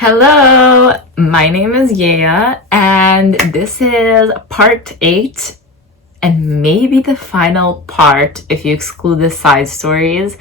Hello, my name is Yea, and this is part 8, and maybe the final part if you exclude the side stories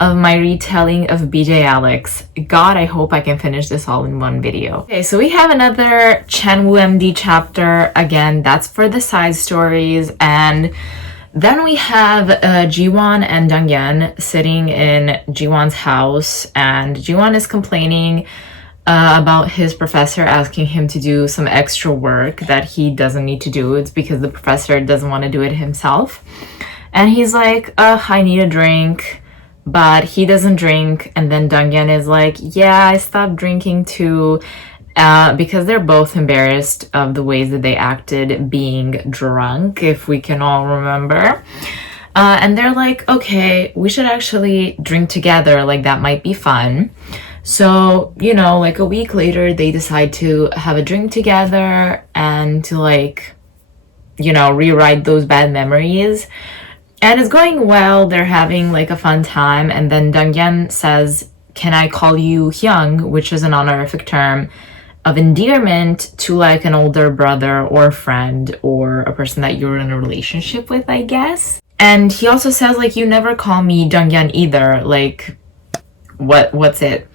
of my retelling of BJ Alex. God, I hope I can finish this all in one video. Okay, so we have another Chenwoo MD chapter. Again, that's for the side stories, and then we have Jiwon and Dongyeon sitting in Jiwon's house, and Jiwon is complaining about his professor asking him to do some extra work that he doesn't need to do. It's because the professor doesn't want to do it himself. And he's like, I need a drink, but he doesn't drink. And then Dongyeon is like, yeah, I stopped drinking too, because they're both embarrassed of the ways that they acted being drunk, if we can all remember. And they're like, okay, we should actually drink together, like that might be fun. So, like a week later, they decide to have a drink together and to rewrite those bad memories. And it's going well. They're having like a fun time. And then Dongyeon says, can I call you Hyung, which is an honorific term of endearment to like an older brother or friend or a person that you're in a relationship with, I guess. And he also says, like, you never call me Dongyeon either. Like, what's it?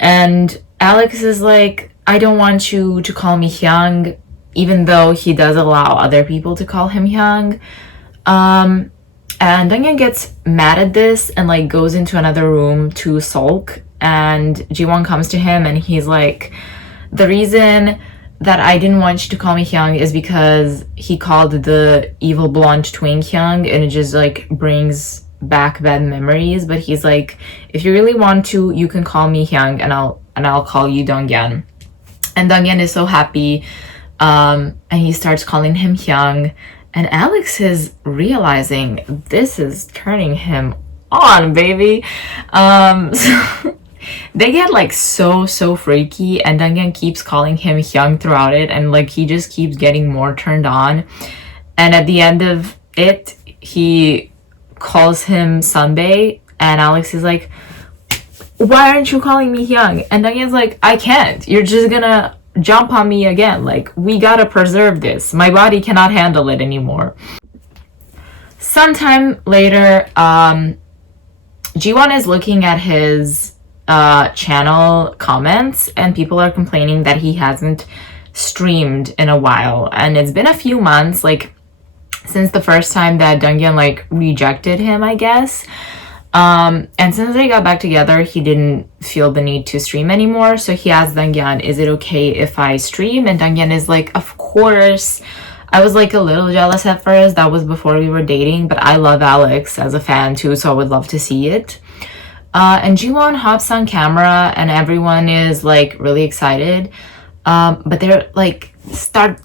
And Alex is like, I don't want you to call me Hyung, even though he does allow other people to call him Hyung. And Dongyeon gets mad at this and like goes into another room to sulk, and Jiwon comes to him and he's like, the reason that I didn't want you to call me Hyung is because he called the evil blonde twin Hyung, and it just like brings back bad memories. But he's like, if you really want to, you can call me Hyung, and I'll call you Dongyeon. And Dongyeon is so happy, and he starts calling him Hyung, and Alex is realizing this is turning him on, baby. So they get like so freaky, and Dongyeon keeps calling him Hyung throughout it, and like he just keeps getting more turned on. And at the end of it, he calls him Sunbae, and Alex is like, why aren't you calling me Hyung? And Dongyeon's like, I can't. You're just gonna jump on me again. Like, we gotta preserve this. My body cannot handle it anymore. Sometime later, Jiwon is looking at his channel comments, and people are complaining that he hasn't streamed in a while. And it's been a few months, like, since the first time that Dongyeon like rejected him, I guess. And since they got back together, he didn't feel the need to stream anymore. So he asked Dongyeon, is it okay if I stream? And Dongyeon is like, of course. I was like a little jealous at first. That was before we were dating, but I love Alex as a fan too, so I would love to see it. And Jiwon hops on camera, and everyone is like really excited. But they're like, start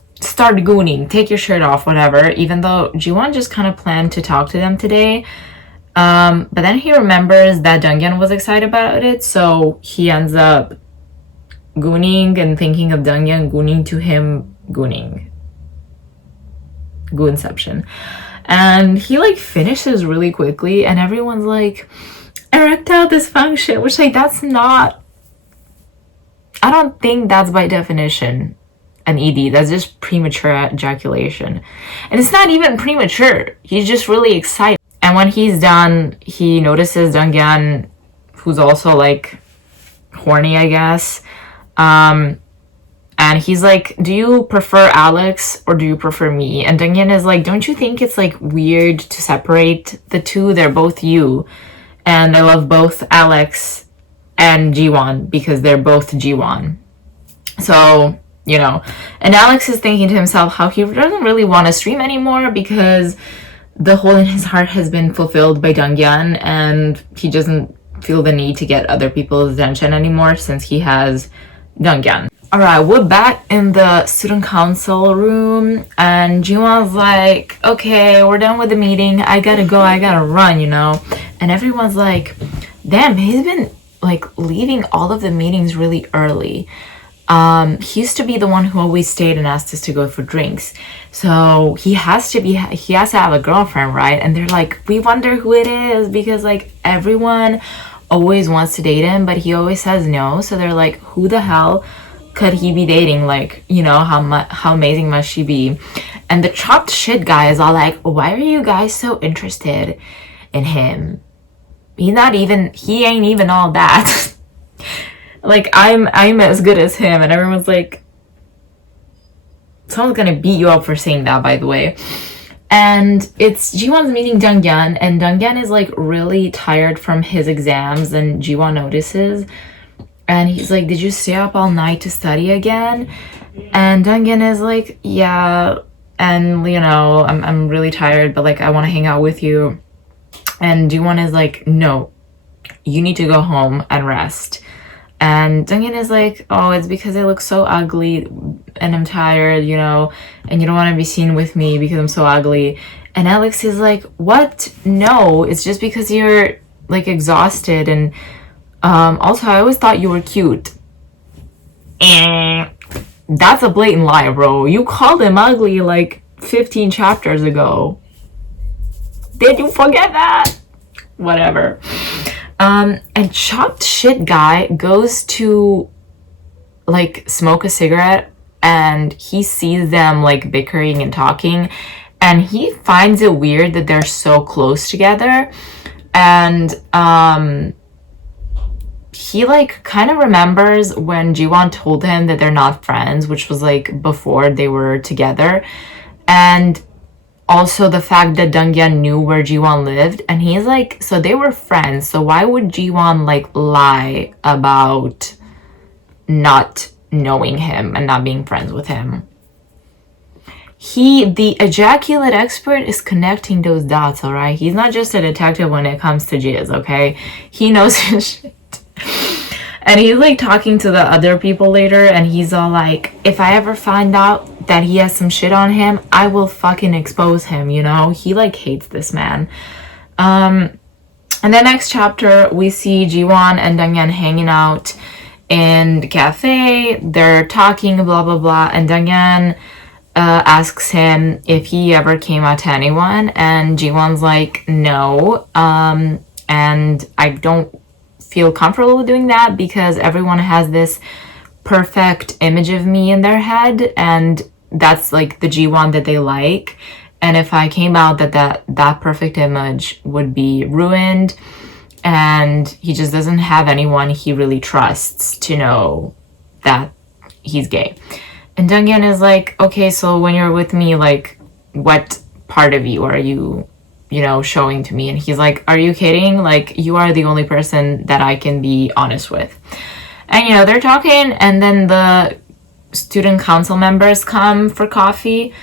gooning, take your shirt off, whatever, even though Jiwon just kind of planned to talk to them today. But then he remembers that Dongyeon was excited about it, so he ends up gooning and thinking of Dongyeon gooning to him gooning. Goonception. And he like finishes really quickly, and everyone's like, erectile dysfunction, which like that's not, I don't think that's by definition an ED. That's just premature ejaculation. And it's not even premature. He's just really excited. And when he's done, he notices Dongyeon, who's also like horny, I guess. And he's like, do you prefer Alex or do you prefer me? And Dongyeon is like, don't you think it's like weird to separate the two? They're both you. And I love both Alex and Jiwon because they're both Jiwon. So, and Alex is thinking to himself how he doesn't really want to stream anymore because the hole in his heart has been fulfilled by Dongyeon, and he doesn't feel the need to get other people's attention anymore since he has Dongyeon. Alright, we're back in the student council room, and Jiwon's like, okay, we're done with the meeting. I gotta go, I gotta run, And everyone's like, damn, he's been like leaving all of the meetings really early. He used to be the one who always stayed and asked us to go for drinks. So he has to have a girlfriend, right? And they're like, we wonder who it is because like everyone always wants to date him, but he always says no. So they're like, who the hell could he be dating? Like, you know, how amazing must she be? And the chopped shit guy is all like, why are you guys so interested in him? He ain't even all that. Like, I'm as good as him. And everyone's like, someone's gonna beat you up for saying that, by the way. And it's Jiwon's meeting Donghyun, and Donghyun is like really tired from his exams, and Jiwon notices. And he's like, did you stay up all night to study again? And Donghyun is like, yeah, and you know, I'm really tired, but like I want to hang out with you. And Jiwon is like, no, you need to go home and rest. And Donghyun is like, oh, it's because I look so ugly and I'm tired, you know, and you don't want to be seen with me because I'm so ugly. And Alex is like, what? No, it's just because you're like exhausted. And also, I always thought you were cute. And that's a blatant lie, bro. You called him ugly like 15 chapters ago. Did you forget that? Whatever. And chopped shit guy goes to like smoke a cigarette, and he sees them like bickering and talking, and he finds it weird that they're so close together. And he like kind of remembers when Jiwon told him that they're not friends, which was like before they were together. And also the fact that Donghyun knew where Jiwon lived, and he's like, so they were friends, so why would Jiwon like lie about not knowing him and not being friends with him? The ejaculate expert, is connecting those dots, all right? He's not just a detective when it comes to jizz, okay? He knows his shit. And he's like talking to the other people later, and he's all like, if I ever find out that he has some shit on him, I will fucking expose him, you know? He like hates this man. And the next chapter, we see Jiwon and Donghyun hanging out in the cafe. They're talking, blah, blah, blah. And Donghyun asks him if he ever came out to anyone. And Jiwon's like, no. And I don't feel comfortable with doing that because everyone has this perfect image of me in their head, and that's like the Jiwon that they like. And if I came out, that perfect image would be ruined, and he just doesn't have anyone he really trusts to know that he's gay. And Donghyun is like, okay, so when you're with me, like, what part of you are you know, showing to me? And he's like, are you kidding? Like, you are the only person that I can be honest with. And, you know, they're talking, and then the student council members come for coffee.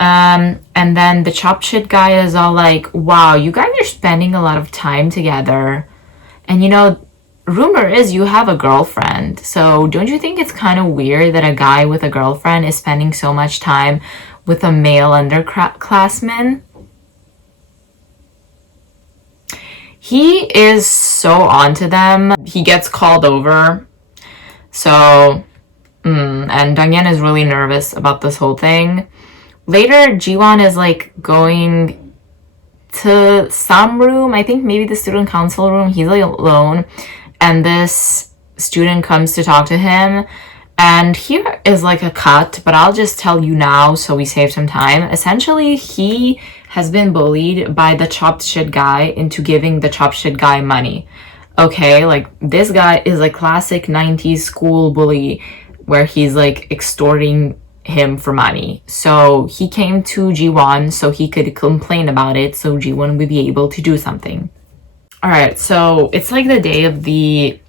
And then the chopped shit guy is all like, wow, you guys are spending a lot of time together. And, you know, rumor is you have a girlfriend. So don't you think it's kind of weird that a guy with a girlfriend is spending so much time with a male underclassman? He is so onto them. He gets called over. So, and Donghyun is really nervous about this whole thing. Later, Jiwon is like going to some room. I think maybe the student council room. He's like alone. And this student comes to talk to him. And here is like a cut, but I'll just tell you now so we save some time. Essentially, he has been bullied by the chopped shit guy into giving the chopped shit guy money. Okay, like this guy is a classic 90s school bully where he's like extorting him for money. So he came to Jiwon so he could complain about it, so Jiwon would be able to do something. All right, so it's like the day of the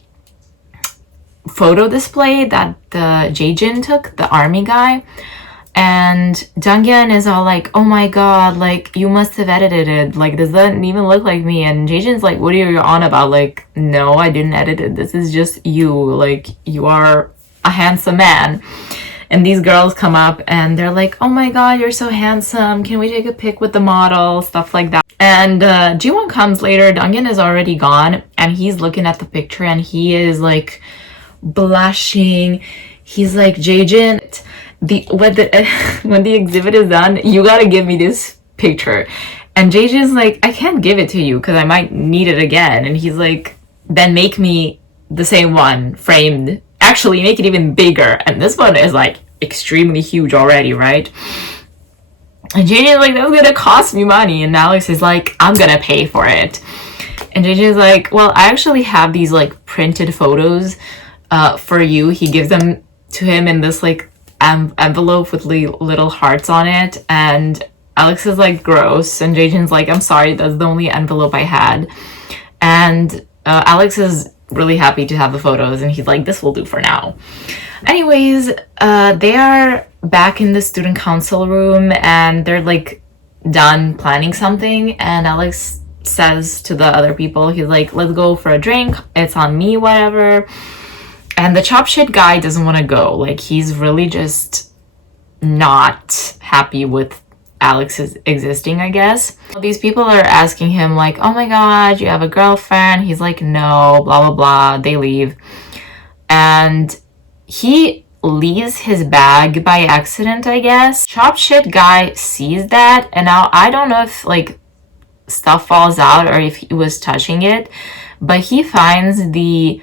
photo display that the Jaejin took, the army guy. And Donghyun is all like, oh my god, like, you must have edited it. Like, this doesn't even look like me. And Jaejin's like, what are you on about? Like, no, I didn't edit it. This is just you. Like, you are a handsome man. And these girls come up and they're like, oh my god, you're so handsome. Can we take a pic with the model? Stuff like that. And Jiwon comes later. Donghyun is already gone. And he's looking at the picture and he is like blushing. He's like, Jaejin, when the exhibit is done, you gotta give me this picture. And Jaejin's like, I can't give it to you because I might need it again. And he's like, then make me the same one framed. Actually, make it even bigger. And this one is like extremely huge already, right? And JJ is like, that's gonna cost me money. And Alex is like, I'm gonna pay for it. And JJ is like, well, I actually have these like printed photos for you. He gives them to him in this like envelope with little hearts on it. And Alex is like, gross. And JJ's like, I'm sorry, that's the only envelope I had. And Alex is really happy to have the photos. And he's like, this will do for now. Anyways, they are back in the student council room and they're like done planning something. And Alex says to the other people, he's like, let's go for a drink. It's on me, whatever. And the chop shit guy doesn't want to go. Like, he's really just not happy with Alex's existing, I guess. These people are asking him like, oh my god, you have a girlfriend? He's like, no, blah, blah, blah. They leave. And he leaves his bag by accident, I guess. Chop shit guy sees that. And now I don't know if like stuff falls out or if he was touching it, but he finds the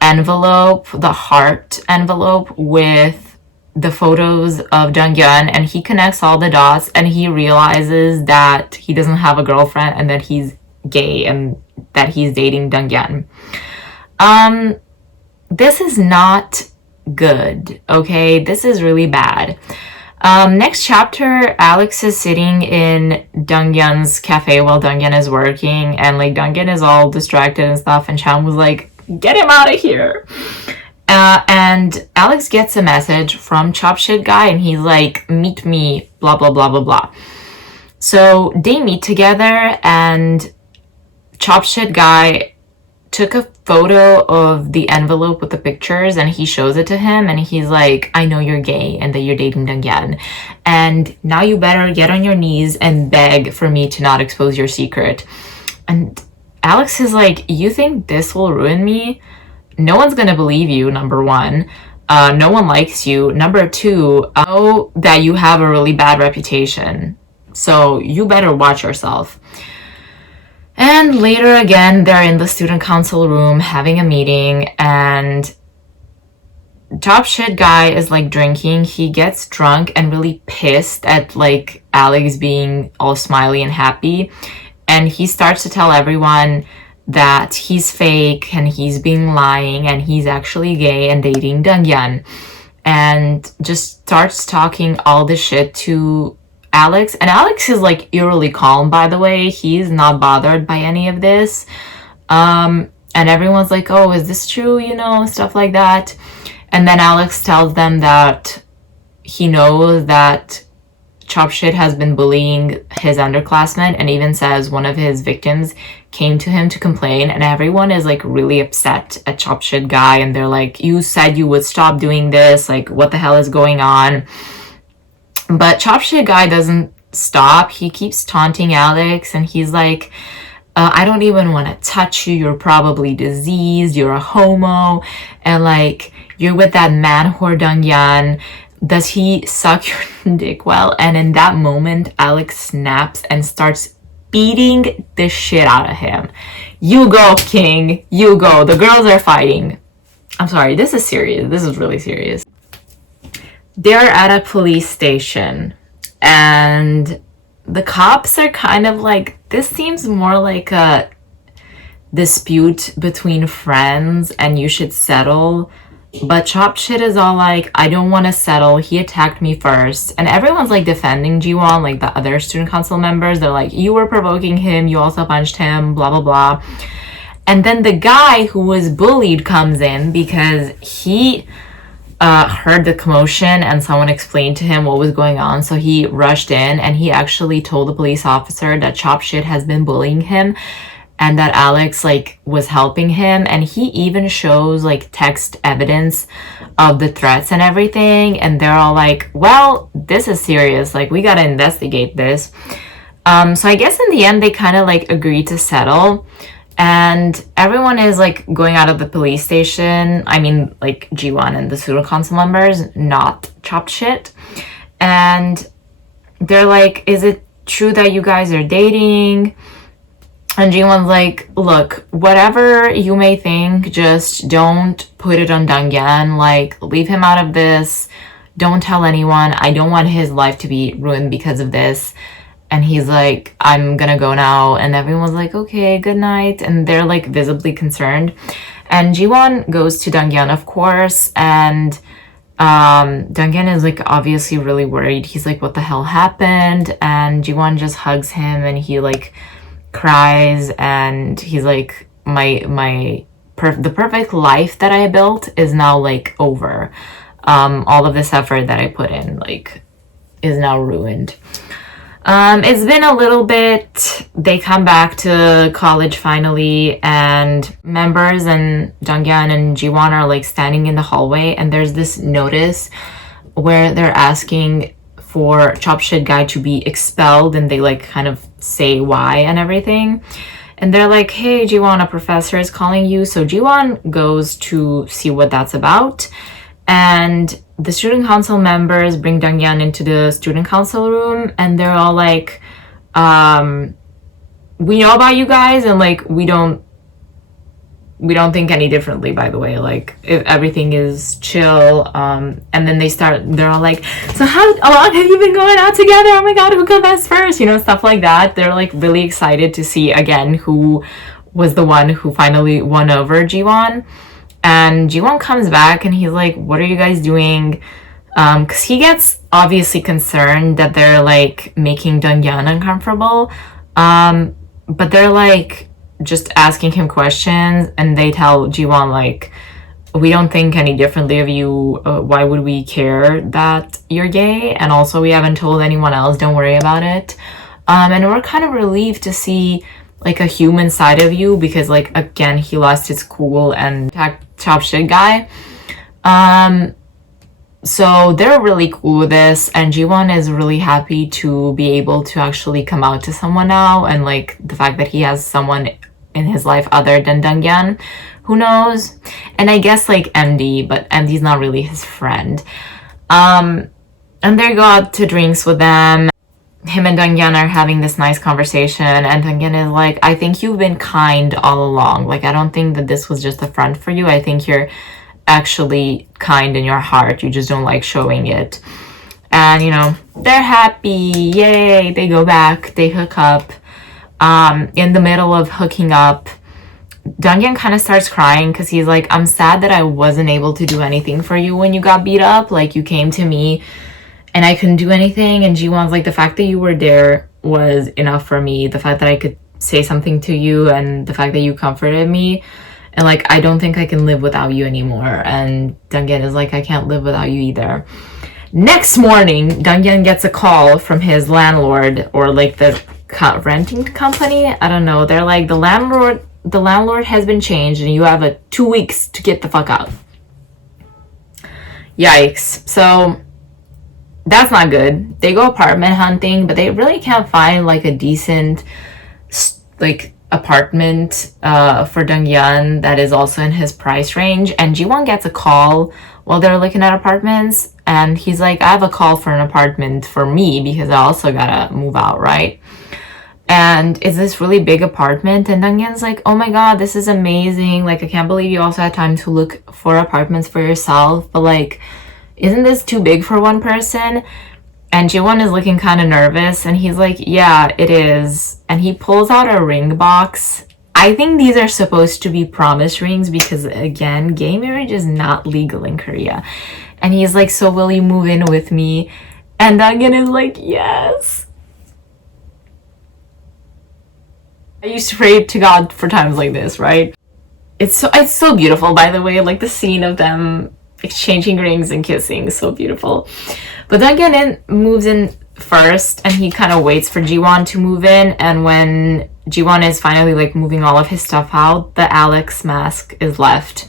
envelope, the heart envelope with the photos of Donghyun, and he connects all the dots and he realizes that he doesn't have a girlfriend and that he's gay and that he's dating Donghyun. This is not good, okay? This is really bad. Next chapter, Alex is sitting in Donghyun's cafe while Donghyun is working, and like Donghyun is all distracted and stuff, and Cham was like, get him out of here. And Alex gets a message from Chop Shit Guy, and he's like, meet me, blah, blah, blah, blah, blah. So they meet together, and Chop Shit Guy took a photo of the envelope with the pictures and he shows it to him and he's like, I know you're gay and that you're dating Donghyun, and now you better get on your knees and beg for me to not expose your secret. And Alex is like, you think this will ruin me? No one's gonna believe you, number one. No one likes you. Number two, I know that you have a really bad reputation, so you better watch yourself. And later again, they're in the student council room having a meeting, and Chop Shit Guy is like drinking. He gets drunk and really pissed at like Alex being all smiley and happy. And he starts to tell everyone that he's fake and he's being lying and he's actually gay and dating Donghyun. And just starts talking all this shit to Alex. And Alex is like eerily calm, by the way. He's not bothered by any of this. And everyone's like, oh, is this true? You know, stuff like that. And then Alex tells them that he knows that Chop Shit has been bullying his underclassmen, and even says one of his victims came to him to complain, and everyone is like really upset at Chop Shit Guy, and they're like, you said you would stop doing this, like what the hell is going on? But Chop Shit Guy doesn't stop. He keeps taunting Alex, and he's like, I don't even want to touch you, you're probably diseased, you're a homo, and like, you're with that man whore Donghyun. Does he suck your dick well? And in that moment, Alex snaps and starts beating the shit out of him. You go, king. You go. The girls are fighting. I'm sorry. This is serious. This is really serious. They're at a police station. And the cops are kind of like, this seems more like a dispute between friends and you should settle. But Chop Shit is all like, I don't want to settle. He attacked me first. And everyone's like defending Jiwon, like the other student council members. They're like, you were provoking him. You also punched him, blah, blah, blah. And then the guy who was bullied comes in because he heard the commotion and someone explained to him what was going on. So he rushed in and he actually told the police officer that Chop Shit has been bullying him, and that Alex like was helping him, and he even shows like text evidence of the threats and everything, and they're all like, well, this is serious, like we gotta investigate this. So I guess in the end they kind of like agreed to settle, and everyone is like going out of the police station. I mean like Jiwon and the student council members, not Chop Shit. And they're like, is it true that you guys are dating? And Jiwon's like, look, whatever you may think, just don't put it on Dongyan. Like, leave him out of this. Don't tell anyone. I don't want his life to be ruined because of this. And he's like, I'm gonna go now. And everyone's like, okay, good night. And they're like visibly concerned. And Jiwon goes to Dongyan, of course. And Dongyan is like obviously really worried. He's like, what the hell happened? And Jiwon just hugs him and he like cries. And he's like, the perfect life that I built is now like over. All of this effort that I put in like is now ruined. It's been a little bit. They come back to college finally, and members and Dongyan and Jiwon are like standing in the hallway, and there's this notice where they're asking for Chop Shit Guy to be expelled, and they like kind of say why and everything. And they're like, hey, Jiwon, a professor is calling you. So Jiwon goes to see what that's about. And the student council members bring Dongyan into the student council room, and they're all like, we know about you guys, and like we don't think any differently, by the way, like if everything is chill. And then they're all like, so how long have you been going out together? Oh my god, who comes first? You know, stuff like that. They're like really excited to see again who was the one who finally won over Jiwon. And Jiwon comes back and he's like, what are you guys doing? Because he gets obviously concerned that they're like making Dongyan uncomfortable. But they're like just asking him questions, and they tell Jiwon like, we don't think any differently of you. Why would we care that you're gay? And also we haven't told anyone else. Don't worry about it. And we're kind of relieved to see like a human side of you, because like again he lost his cool and Chop Shit Guy. So they're really cool with this, and Jiwon is really happy to be able to actually come out to someone now, and like the fact that he has someone in his life other than Dongyan. Who knows? And I guess like MD, but MD's not really his friend. And they go out to drinks with them. Him and Dongyan are having this nice conversation, and Dongyan is like, I think you've been kind all along. Like, I don't think that this was just a front for you. I think you're actually kind in your heart. You just don't like showing it. And, you know, they're happy. Yay. They go back. They hook up. In the middle of hooking up, Dongyan kind of starts crying because he's like, I'm sad that I wasn't able to do anything for you when you got beat up. Like, you came to me and I couldn't do anything. And Jiwon's like, the fact that you were there was enough for me. The fact that I could say something to you, and the fact that you comforted me. And like, I don't think I can live without you anymore. And Dongyan is like, I can't live without you either. Next morning, Dongyan gets a call from his landlord, or like the renting company. I don't know. They're like, the landlord has been changed and you have 2 weeks to get the fuck out. Yikes. So that's not good. They go apartment hunting, but they really can't find like a decent like apartment for Dongyan that is also in his price range. And Jiwon gets a call while they're looking at apartments, and he's like, I have a call for an apartment for me because I also gotta move out, right? And it's this really big apartment, and Dongyan's like, oh my god, this is amazing. Like, I can't believe you also had time to look for apartments for yourself, but like, isn't this too big for one person? And Jiwon is looking kind of nervous, and he's like, yeah, it is. And he pulls out a ring box. I think these are supposed to be promise rings because, again, gay marriage is not legal in Korea. And he's like, so will you move in with me? And Dongyan is like, yes. I used to pray to God for times like this, right? It's so beautiful, by the way. Like, the scene of them exchanging rings and kissing, so beautiful. But Dongyan moves in first, and he kind of waits for Jiwon to move in. And when Jiwon is finally like moving all of his stuff out, the Alex mask is left.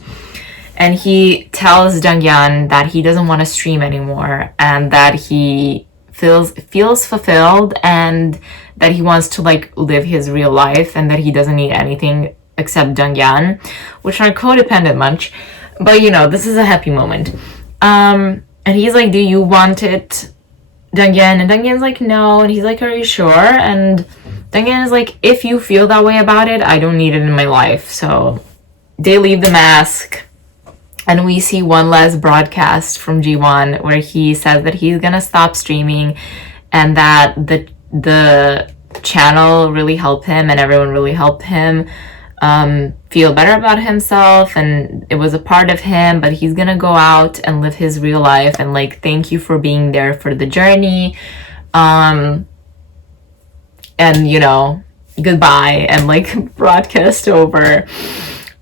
And he tells Dongyan that he doesn't want to stream anymore, and that he feels fulfilled, and that he wants to like live his real life, and that he doesn't need anything except Dongyan, which are codependent much. But you know, this is a happy moment. And he's like, do you want it, Dongyan? And Dongyan's like, no. And he's like, are you sure? And Donghyun is like, if you feel that way about it, I don't need it in my life. So they leave the mask, and we see one last broadcast from Jiwon where he says that he's gonna stop streaming, and that the channel really helped him and everyone really helped him feel better about himself, and it was a part of him, but he's gonna go out and live his real life, and like, thank you for being there for the journey, and you know, goodbye, and like broadcast over.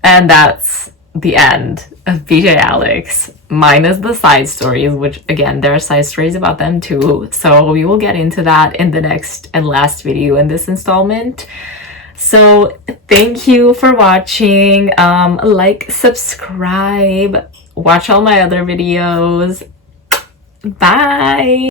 And that's the end of BJ Alex, minus the side stories, which again, there are side stories about them too, so we will get into that in the next and last video in this installment. So thank you for watching. Like, subscribe, watch all my other videos. Bye.